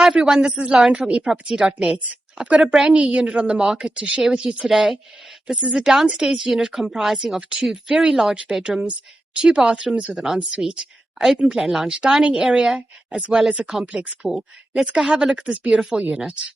Hi everyone, this is Lauren from eProperty.net. I've got a brand new unit on the market to share with you today. This is a downstairs unit comprising of 2 very large bedrooms, 2 bathrooms with an ensuite, open plan lounge dining area, as well as a complex pool. Let's go have a look at this beautiful unit.